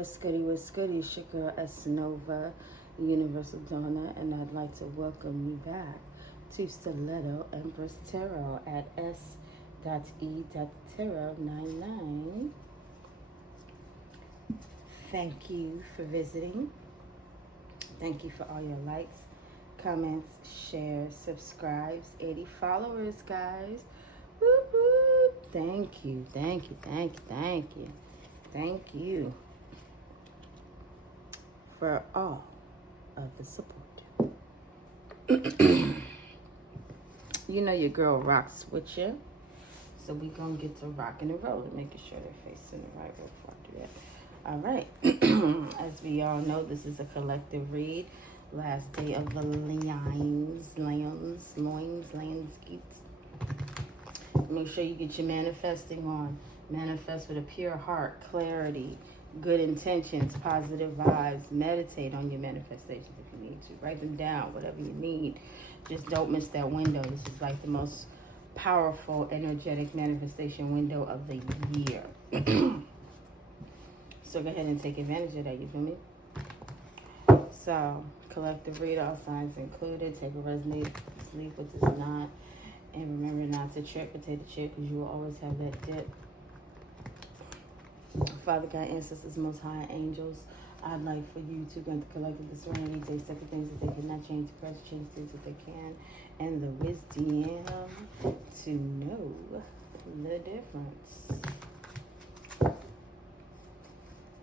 What's goody, what's goody? It's your girl S Nova, Universal Donor, and I'd like to welcome you back to Stiletto Empress Tarot at s.e.tarot99. Thank you for visiting. Thank you for all your likes, comments, shares, subscribes, 80 followers, guys. Whoop, whoop. Thank you, thank you, thank you, thank you. Thank you for all of the support. You know your girl rocks with you. So we gonna get to rocking and rolling, making sure they're facing the right way before I do that. All right. As we all know, this is a collective read. Last day of the loins, landscapes. Make sure you get your manifesting on. Manifest with a pure heart, clarity, good intentions, positive vibes. Meditate on your manifestations if you need to. Write them down, whatever you need. Just don't miss that window. This is like the most powerful, energetic manifestation window of the year. So go ahead and take advantage of that, you feel me? So, collective read, all signs included. Take a resonate, sleep what does not. And remember not to trip or take the chip, because you will always have that dip. Father God, ancestors, most high angels, I'd like for you to grant the collective the serenity to accept the things that they cannot change, the courage to change things that they can, and the wisdom to know the difference.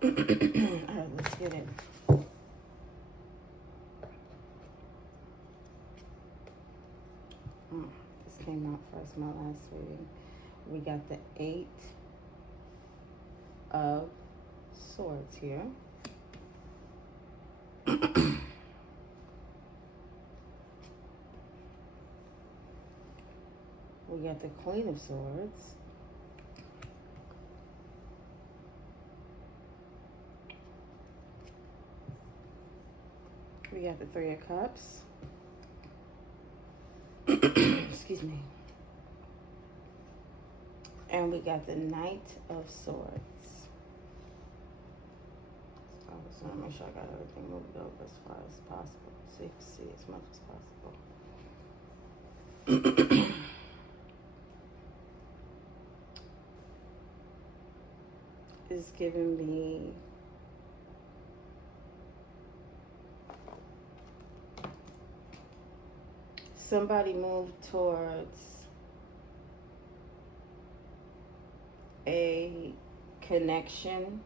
All right, let's get it. This came out first, my last reading. We got the 8 of Swords here. We got the Queen of Swords. We got the 3 of Cups. Excuse me. And we got the Knight of Swords. So I just want to make sure I got everything moved over as far as possible, so you can see as much as possible. It's giving me somebody moved towards a connection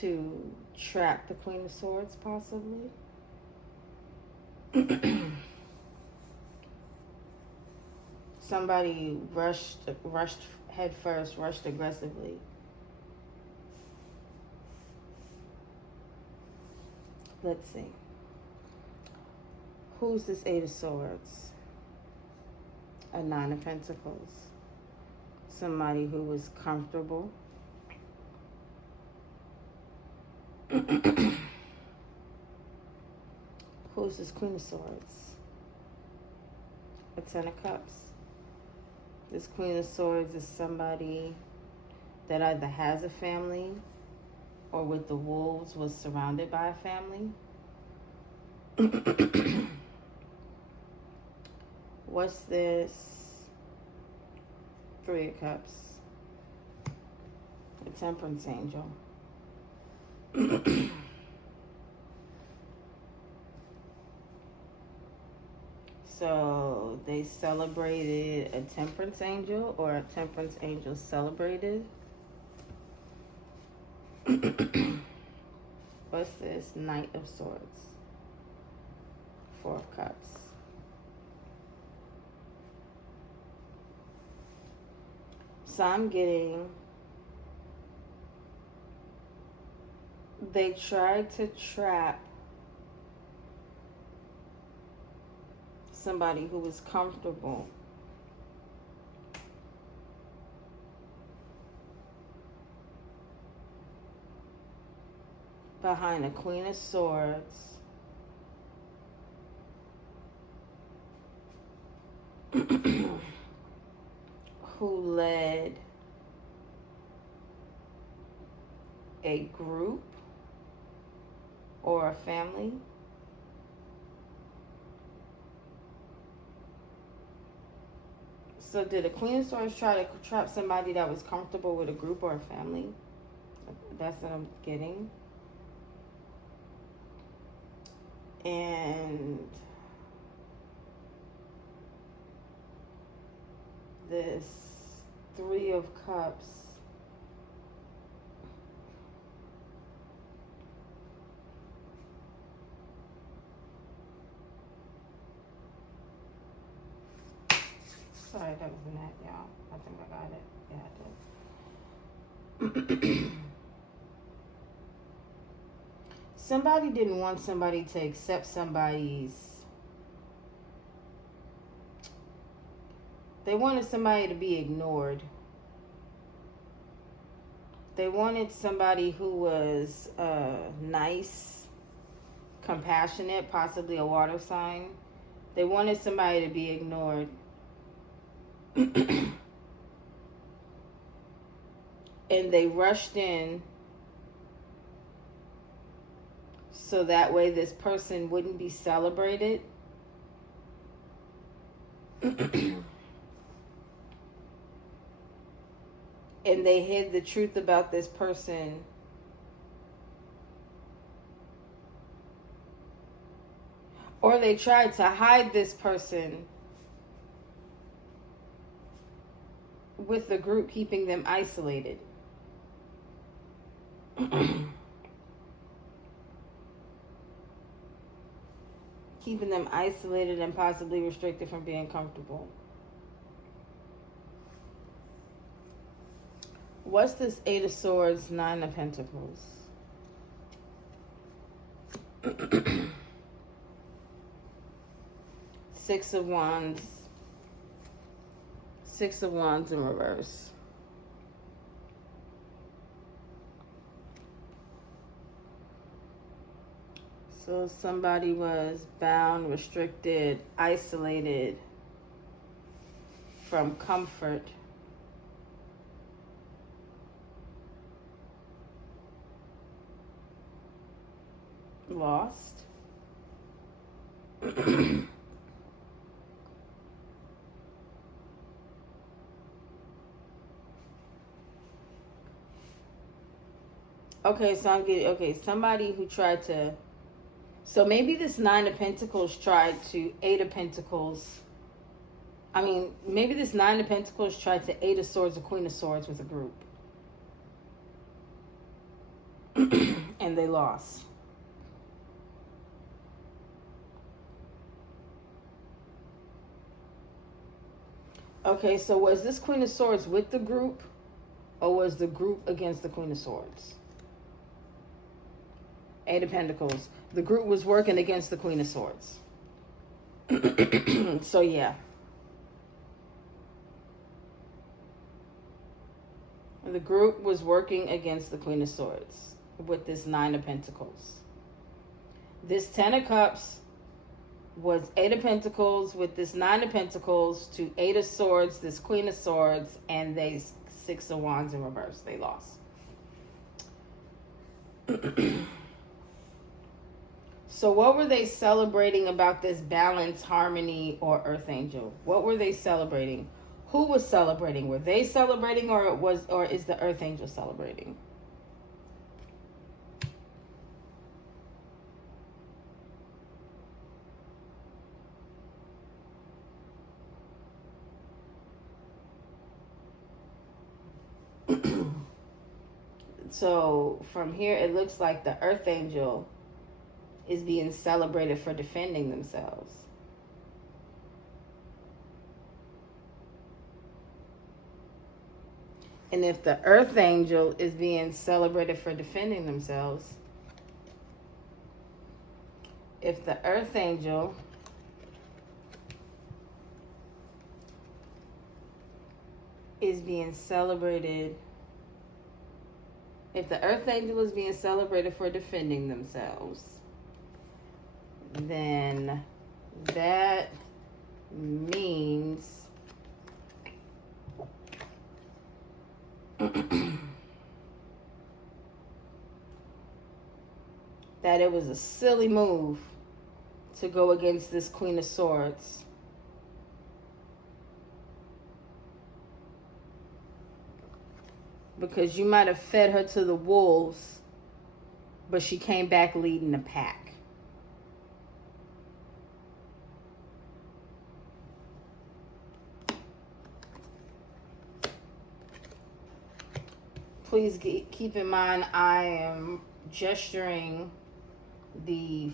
to trap the Queen of Swords, possibly. Somebody rushed head first, rushed aggressively. Let's see. Who's this 8 of Swords? A 9 of Pentacles. Somebody who was comfortable. Who's this Queen of Swords? A 10 of Cups. This Queen of Swords is somebody that either has a family or with the wolves was surrounded by a family. What's this 3 of Cups? A Temperance Angel. So they celebrated a Temperance Angel, or a Temperance Angel celebrated. What's this? Knight of Swords. 4 of Cups. So I'm getting, they tried to trap somebody who was comfortable behind a Queen of Swords who led a group or a family. So did the Queen of Swords try to trap somebody that was comfortable with a group or a family? That's what I'm getting. And this Three of Cups. Sorry, that wasn't that, y'all. I think I got it. Yeah, I did. Somebody didn't want somebody to accept somebody's. They wanted somebody to be ignored. They wanted somebody who was nice, compassionate, possibly a water sign. They wanted somebody to be ignored. And they rushed in so that way this person wouldn't be celebrated. And they hid the truth about this person. Or they tried to hide this person with the group, keeping them isolated. Keeping them isolated and possibly restricted from being comfortable. What's this Eight of Swords, Nine of Pentacles? Six of Wands. Six of Wands in reverse. So somebody was bound, restricted, isolated from comfort. Lost. Okay, so I'm getting, okay, somebody who tried to, so maybe this Nine of Pentacles tried to, Eight of Pentacles, maybe this Nine of Pentacles tried to Eight of Swords or Queen of Swords with a group. And they lost. Okay, so was this Queen of Swords with the group, or was the group against the Queen of Swords? Eight of Pentacles. The group was working against the Queen of Swords. So yeah. The group was working against the Queen of Swords with this Nine of Pentacles. This Ten of Cups was Eight of Pentacles with this Nine of Pentacles to Eight of Swords, this Queen of Swords, and they Six of Wands in reverse. They lost. So what were they celebrating about this balance, harmony, or Earth Angel? What were they celebrating? Who was celebrating? Were they celebrating, or is the Earth Angel celebrating? So from here, it looks like the Earth Angel is being celebrated for defending themselves. And if the Earth Angel is being celebrated for defending themselves, if the Earth Angel is being celebrated, if the Earth Angel is being celebrated for defending themselves, then that means that it was a silly move to go against this Queen of Swords. Because you might have fed her to the wolves, but she came back leading the pack. Please keep in mind, I am gesturing the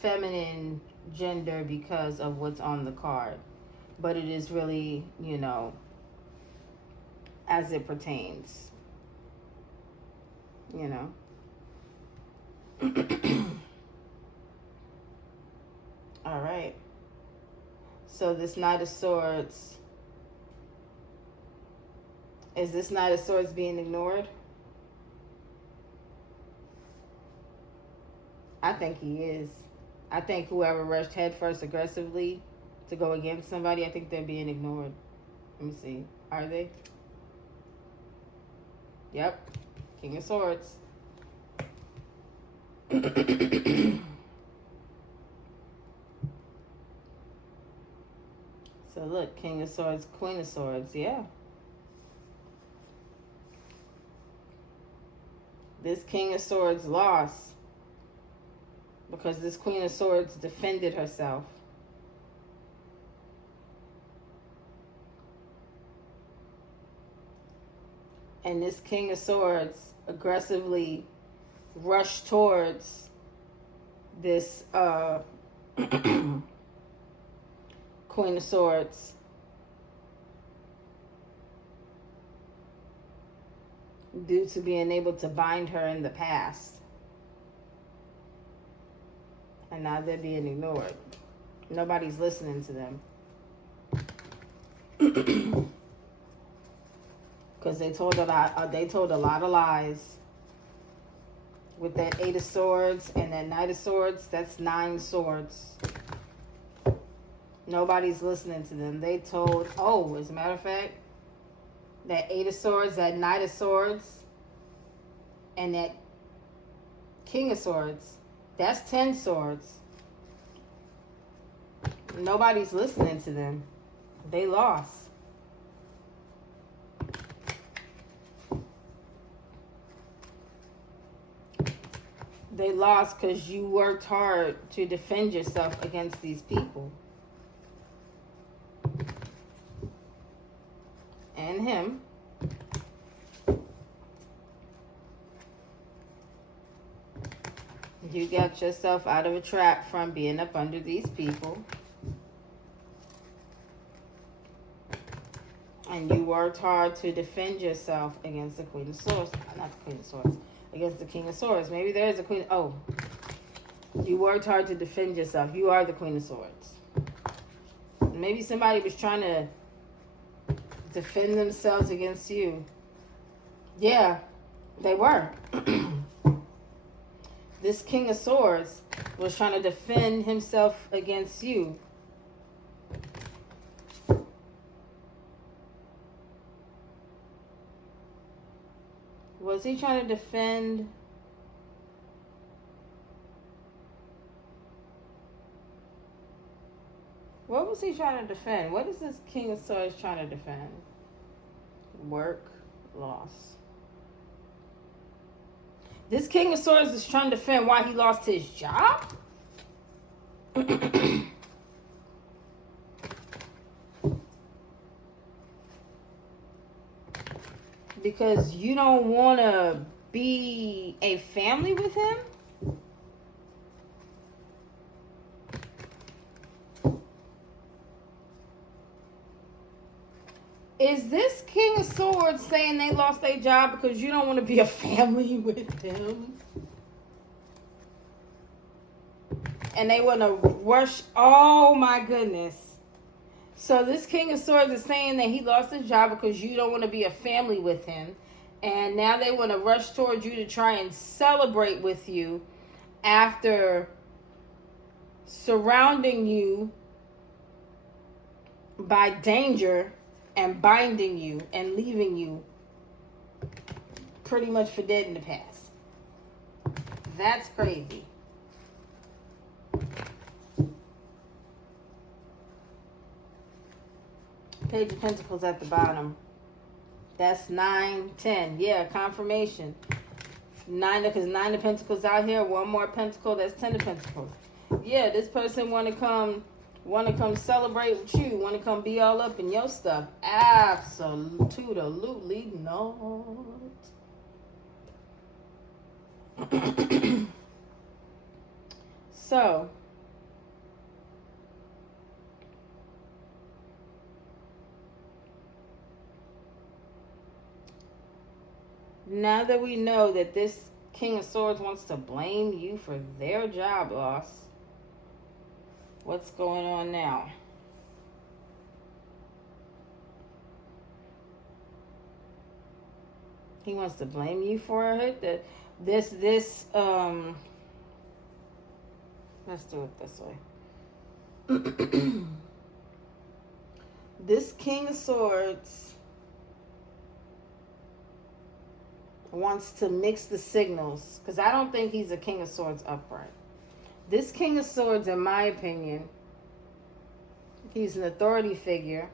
feminine gender because of what's on the card. But it is really, you know, as it pertains. You know. All right. So this Knight of Swords. Is this Knight of Swords being ignored? I think he is. I think whoever rushed headfirst aggressively to go against somebody, I think they're being ignored. Let me see. Are they? Yep. King of Swords. So look, King of Swords, Queen of Swords. Yeah. This King of Swords lost because this Queen of Swords defended herself. And this King of Swords aggressively rushed towards this Queen of Swords. Due to being able to bind her in the past. And now they're being ignored. Nobody's listening to them. Because they told a lot of lies. With that 8 of Swords and that Knight of Swords, that's 9 swords. Nobody's listening to them. They told, as a matter of fact, that 8 of Swords, that Knight of Swords, and that King of Swords, that's 10 swords. Nobody's listening to them. They lost. They lost because you worked hard to defend yourself against these people. And him. You got yourself out of a trap from being up under these people. And you worked hard to defend yourself against the Queen of Swords. Not the Queen of Swords. Against the King of Swords. Maybe there is a Queen. You worked hard to defend yourself. You are the Queen of Swords. Maybe somebody was trying to defend themselves against you. Yeah, they were. This King of Swords was trying to defend himself against you. Was he trying to defend? What was he trying to defend? What is this King of Swords trying to defend? Work loss. This King of Swords is trying to defend why he lost his job? Because you don't want to be a family with him? Is this King of Swords saying they lost their job because you don't want to be a family with them? And they want to rush. Oh my goodness. So this King of Swords is saying that he lost his job because you don't want to be a family with him. And now they want to rush towards you to try and celebrate with you after surrounding you by danger and binding you and leaving you pretty much for dead in the past. That's crazy. Page of Pentacles at the bottom. That's 9, 10. Yeah, confirmation. 9, because 9 of Pentacles out here. One more Pentacle. That's 10 of Pentacles. Yeah, this person want to come celebrate with you. Want to come be all up in your stuff. Absolutely not. So, now that we know that this King of Swords wants to blame you for their job loss, what's going on now? He wants to blame you for it. Let's do it this way. This King of Swords wants to mix the signals, because I don't think he's a King of Swords upright. This King of Swords, in my opinion, he's an authority figure,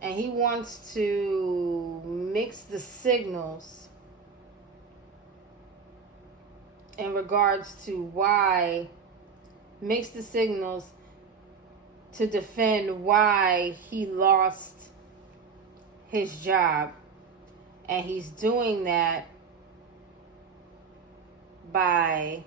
and he wants to mix the signals in regards to mix the signals to defend why he lost his job. And he's doing that by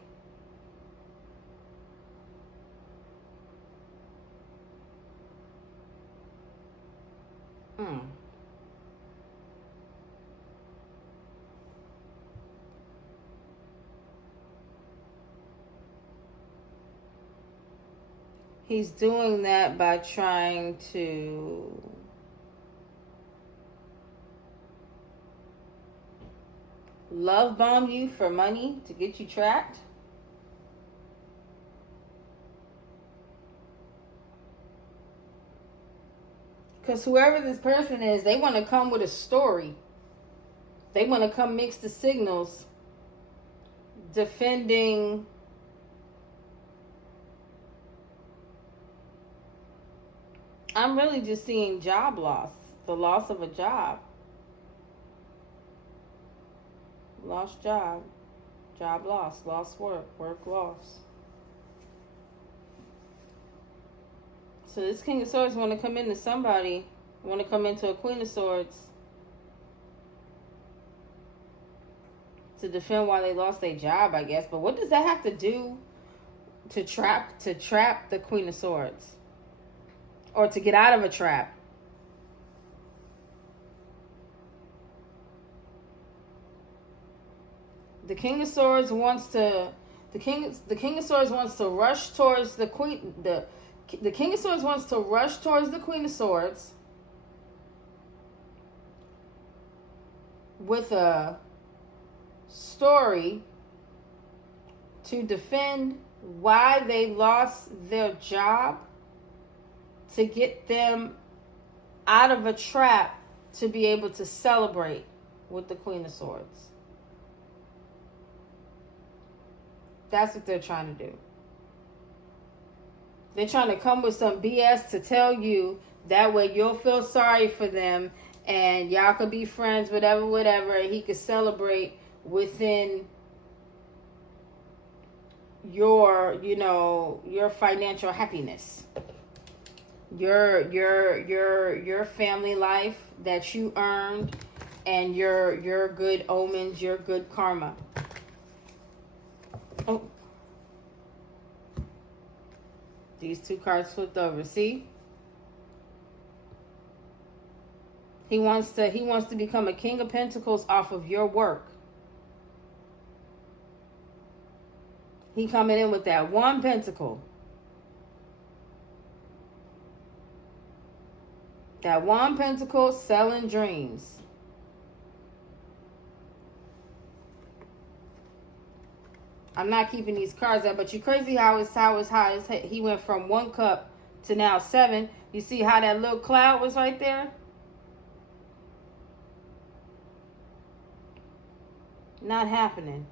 he's doing that by trying to love bomb you for money to get you trapped. Because whoever this person is, they want to come with a story. They want to come mix the signals, defending I'm really just seeing job loss, the loss of a job. Lost job, job loss, lost work, work loss. So this King of Swords want to come into somebody, want to come into a Queen of Swords to defend why they lost their job, I guess. But what does that have to do to trap the Queen of Swords? Or to get out of a trap? The King of Swords wants to rush towards the Queen. The King of Swords wants to rush towards the Queen of Swords with a story to defend why they lost their job, to get them out of a trap to be able to celebrate with the Queen of Swords. That's what they're trying to do. They're trying to come with some BS to tell you, that way you'll feel sorry for them and y'all could be friends, whatever, and he could celebrate within your financial happiness. Your family life that you earned, and your good omens, your good karma. Oh. These two cards flipped over. See? He wants to become a King of Pentacles off of your work. He coming in with that one pentacle. That one pentacle, selling dreams. I'm not keeping these cards up, but you crazy how it's high. He went from 1 cup to now 7. You see how that little cloud was right there? Not happening.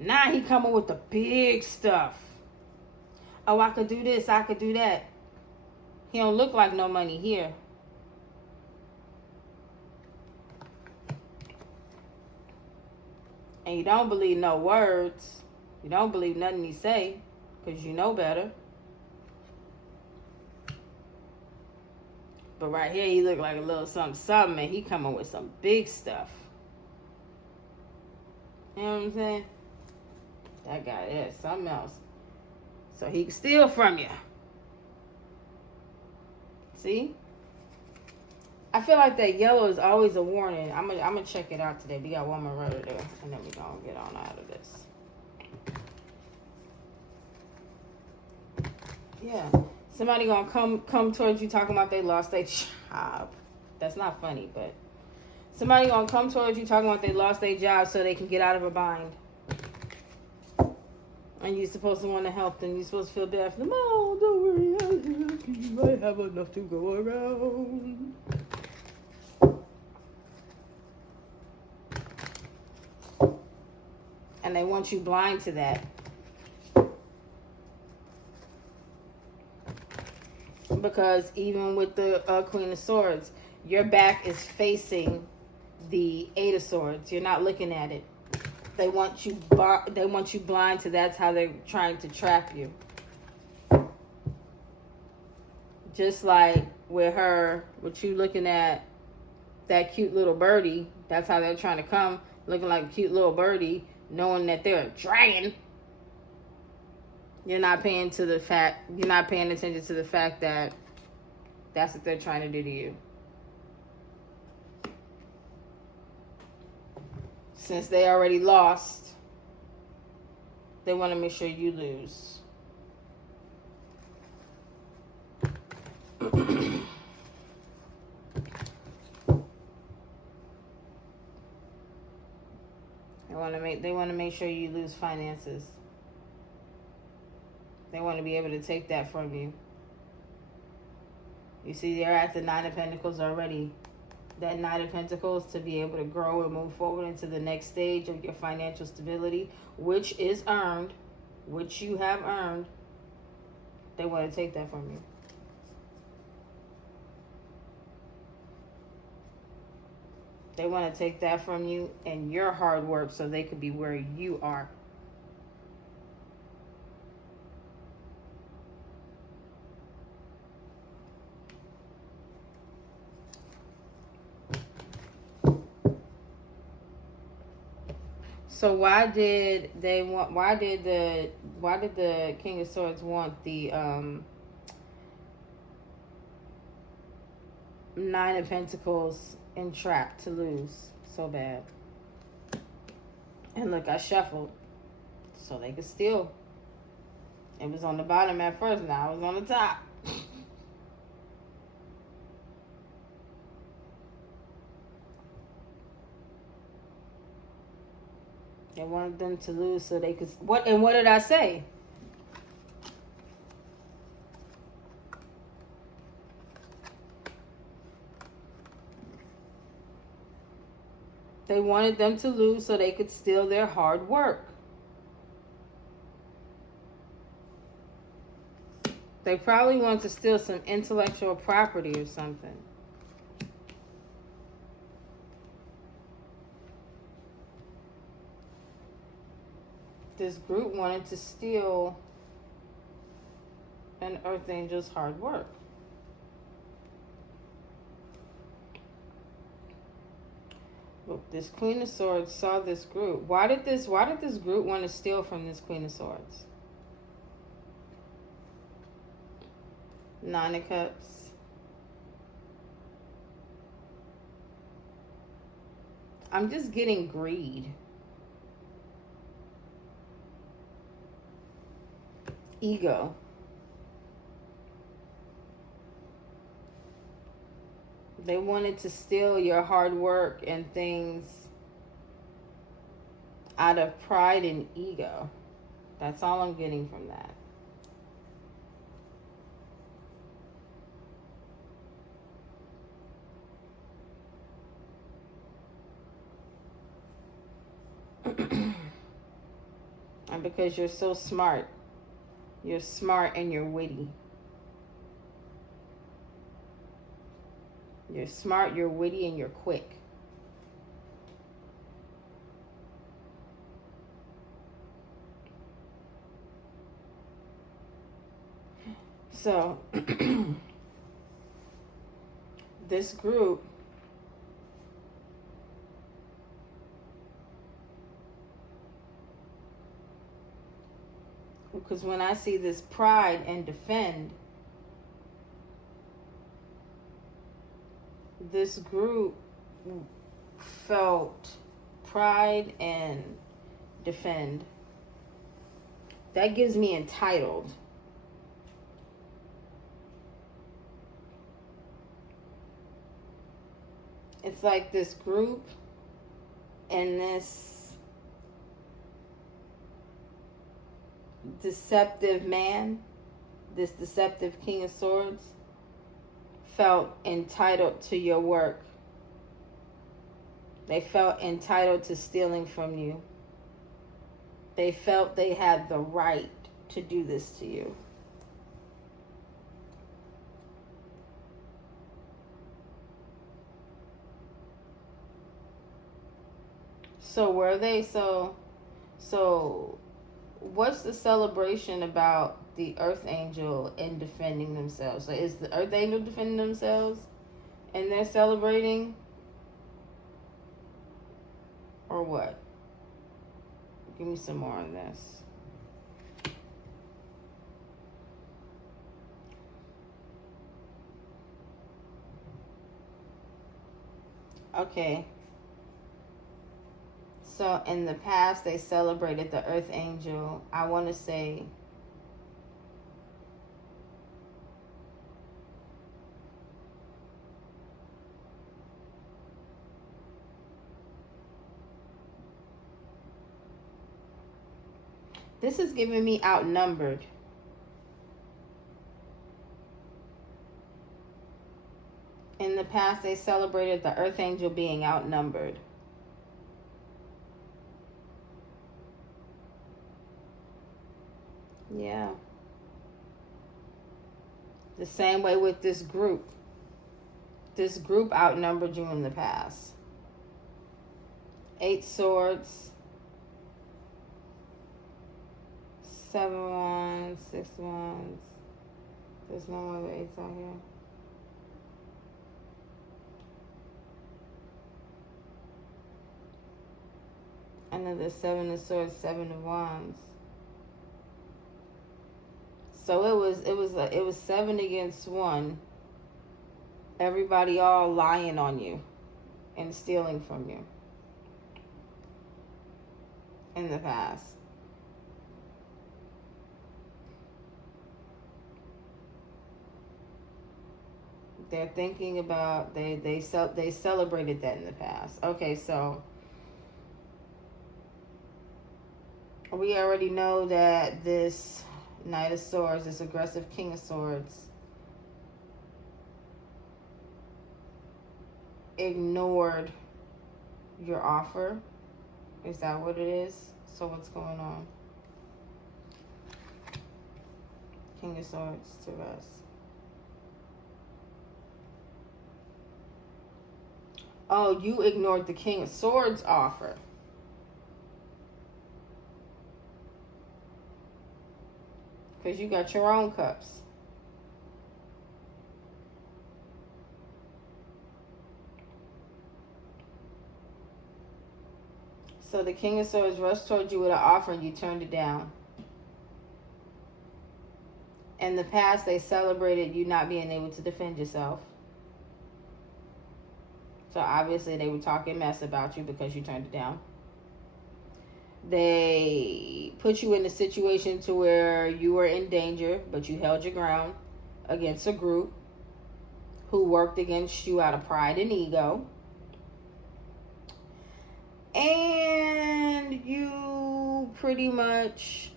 Now he coming with the big stuff. Oh, I could do this, I could do that. He don't look like no money here. And you don't believe no words. You don't believe nothing he say, because you know better. But right here, he look like a little something, and he coming with some big stuff. You know what I'm saying? That guy is something else. So he can steal from you. See? I feel like that yellow is always a warning. I'm gonna check it out today. We got one more row to do, and then we're gonna get on out of this. Yeah. Somebody gonna come towards you talking about they lost their job. That's not funny, but somebody gonna come towards you talking about they lost their job so they can get out of a bind. And you're supposed to want to help them. You're supposed to feel bad for them. Oh, don't worry, I have enough to go around. And they want you blind to that. Because even with the Queen of Swords, your back is facing the Eight of Swords. You're not looking at it. They want you blind to that's how they're trying to trap you. Just like with her, with you looking at that cute little birdie, that's how they're trying to come, looking like a cute little birdie, knowing that they're a dragon. You're not paying attention to the fact that that's what they're trying to do to you. Since they already lost, they want to make sure you lose. They want to make sure you lose finances. They want to be able to take that from you. You see, they're at the Nine of Pentacles already. That Nine of Pentacles, to be able to grow and move forward into the next stage of your financial stability, which is earned, which you have earned. They want to take that from you. They want to take that from you and your hard work so they could be where you are. So why did the King of Swords want the Nine of Pentacles entrapped to lose so bad? And look, I shuffled so they could steal. It was on the bottom at first, now it was on the top. They wanted them to lose so they could... What did I say? They wanted them to lose so they could steal their hard work. They probably want to steal some intellectual property or something. This group wanted to steal an Earth Angel's hard work. Look, this Queen of Swords saw this group. Why did this group want to steal from this Queen of Swords? Nine of Cups. I'm just getting greed. Ego. They wanted to steal your hard work and things out of pride and ego. That's all I'm getting from that. And because you're so smart. You're smart and you're witty. You're smart, you're witty, and you're quick. So, this group because when I see this pride and defend, this group felt pride and defend. That gives me entitled. It's like this group and this deceptive man, this deceptive King of Swords, felt entitled to your work. They felt entitled to stealing from you. They felt they had the right to do this to you. So were they so what's the celebration about the Earth Angel in defending themselves? So is the Earth Angel defending themselves and they're celebrating? Or what? Give me some more on this. Okay. So in the past, they celebrated the Earth Angel. I want to say this is giving me outnumbered. In the past, they celebrated the Earth Angel being outnumbered. Yeah. The same way with this group. This group outnumbered you in the past. 8 swords. 7 wands. 6 wands. There's no more 8s out here. Another 7 of swords, 7 of wands. So it was 7 against 1. Everybody all lying on you and stealing from you in the past. They're thinking about they celebrated that in the past. Okay, so we already know that this Knight of Swords, this aggressive King of Swords, ignored your offer. Is that what it is? So what's going on? King of Swords to rest. Oh, you ignored the King of Swords offer. Because you got your own cups. So the King of Swords rushed towards you with an offer and you turned it down. In the past, they celebrated you not being able to defend yourself. So obviously they were talking mess about you because you turned it down. They put you in a situation to where you were in danger, but you held your ground against a group who worked against you out of pride and ego. And you pretty much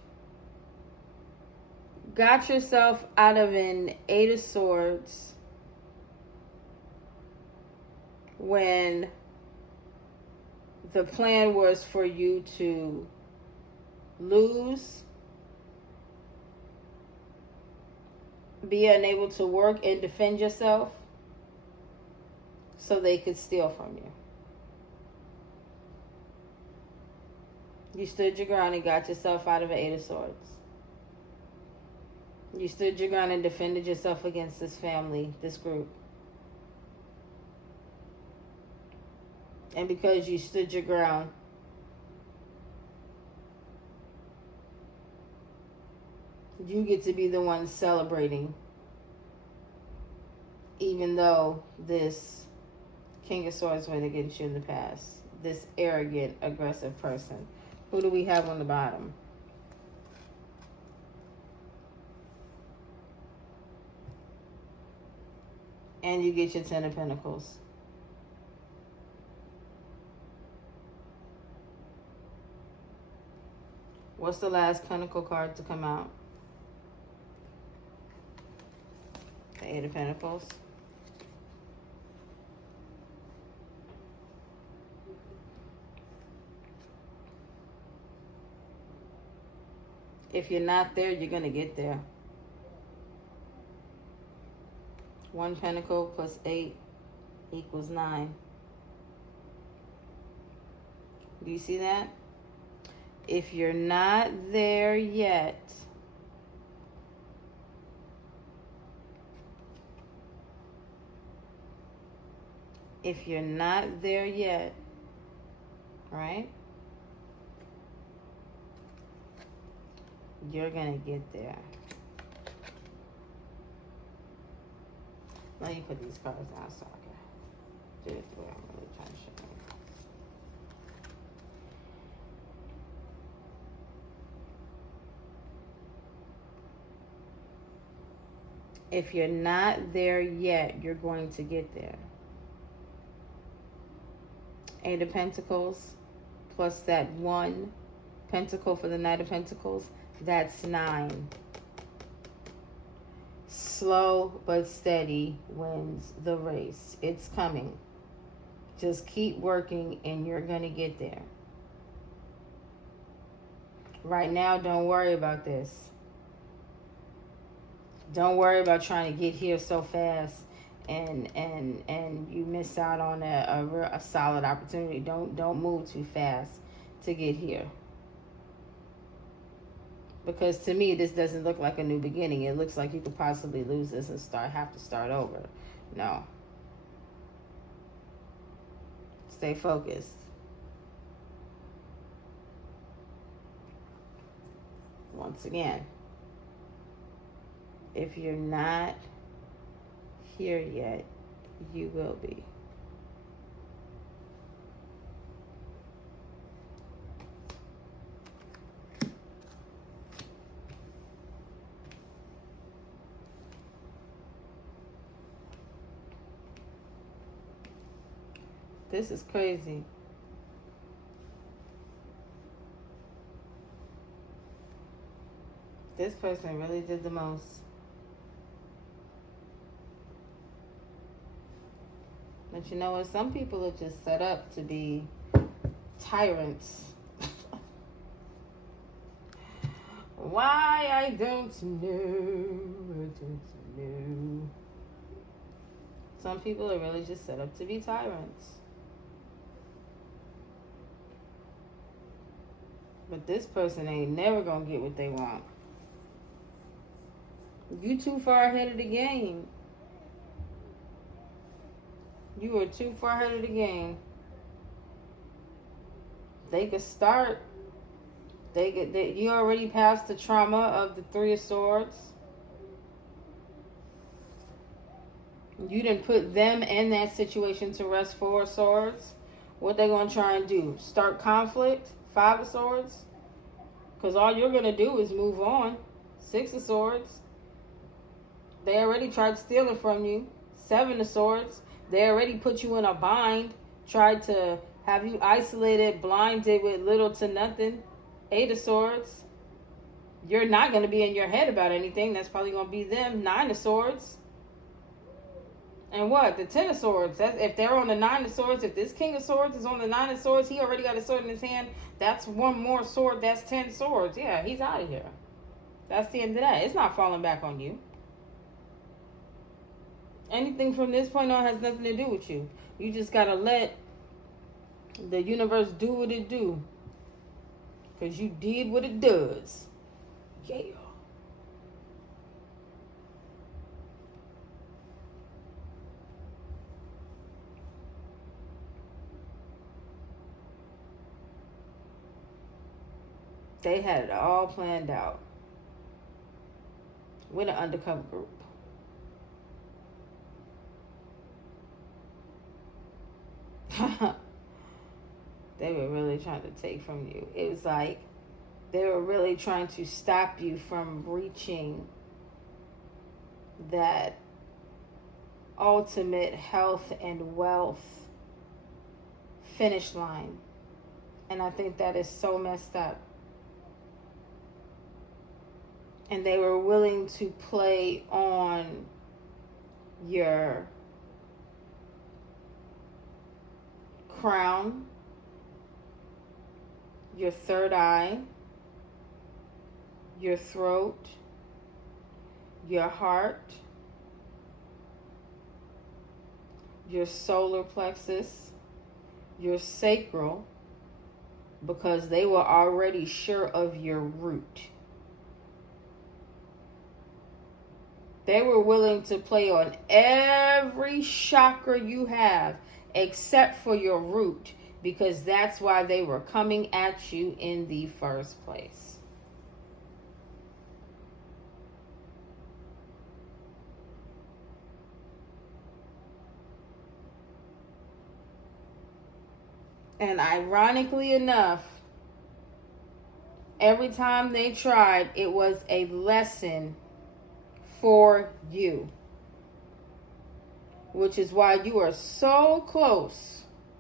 got yourself out of an 8 of Swords when the plan was for you to lose, be unable to work and defend yourself so they could steal from you. You stood your ground and got yourself out of an 8 of Swords. You stood your ground and defended yourself against this family, this group. And because you stood your ground, you get to be the one celebrating, even though this King of Swords went against you in the past. This arrogant, aggressive person. Who do we have on the bottom? And you get your Ten of Pentacles. What's the last Pentacle card to come out? The Eight of Pentacles. If you're not there, you're going to get there. 1 Pentacle plus 8 equals 9. Do you see that? If you're not there yet, right? You're going to get there. Let me put these cards down so I can do it the way I'm really trying to show you. If you're not there yet, you're going to get there. 8 of Pentacles plus that 1 Pentacle for the Knight of Pentacles, that's 9. Slow but steady wins the race. It's coming. Just keep working and you're going to get there. Right now, don't worry about this. Don't worry about trying to get here so fast and you miss out on a solid opportunity. Don't move too fast to get here. Because to me, this doesn't look like a new beginning. It looks like you could possibly lose this and have to start over. No. Stay focused. Once again, if you're not here yet, you will be. This is crazy. This person really did the most. But you know what? Some people are just set up to be tyrants. Why? I don't know. Some people are really just set up to be tyrants. But this person ain't never gonna get what they want. You too far ahead of the game. You are too far ahead of the game. They could start. You already passed the trauma of the Three of Swords. You didn't put them in that situation to rest. 4 of Swords. What they gonna try and do? Start conflict? 5 of Swords. Because all you're gonna do is move on. 6 of Swords. They already tried stealing from you. 7 of Swords. They already put you in a bind. Tried to have you isolated, blinded with little to nothing. 8 of Swords. You're not going to be in your head about anything. That's probably going to be them. 9 of Swords. And what? The 10 of Swords. That's, if they're on the 9 of Swords, if this King of Swords is on the 9 of Swords, he already got a sword in his hand. That's one more sword. That's 10 swords. Yeah, he's out of here. That's the end of that. It's not falling back on you. Anything from this point on has nothing to do with you. You just got to let the universe do what it do. Because you did what it does. Yeah. They had it all planned out with an undercover group. They were really trying to take from you. It was like they were really trying to stop you from reaching that ultimate health and wealth finish line. And I think that is so messed up. And they were willing to play on your crown, your third eye, your throat, your heart, your solar plexus, your sacral, because they were already sure of your root. They were willing to play on every chakra you have except for your root, because that's why they were coming at you in the first place. And ironically enough, every time they tried, it was a lesson for you. Which is why you are so close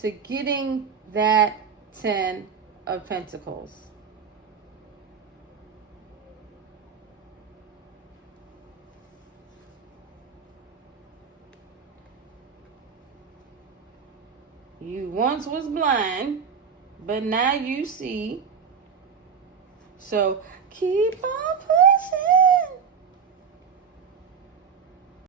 to getting that 10 of Pentacles. You once was blind, but now you see. So keep on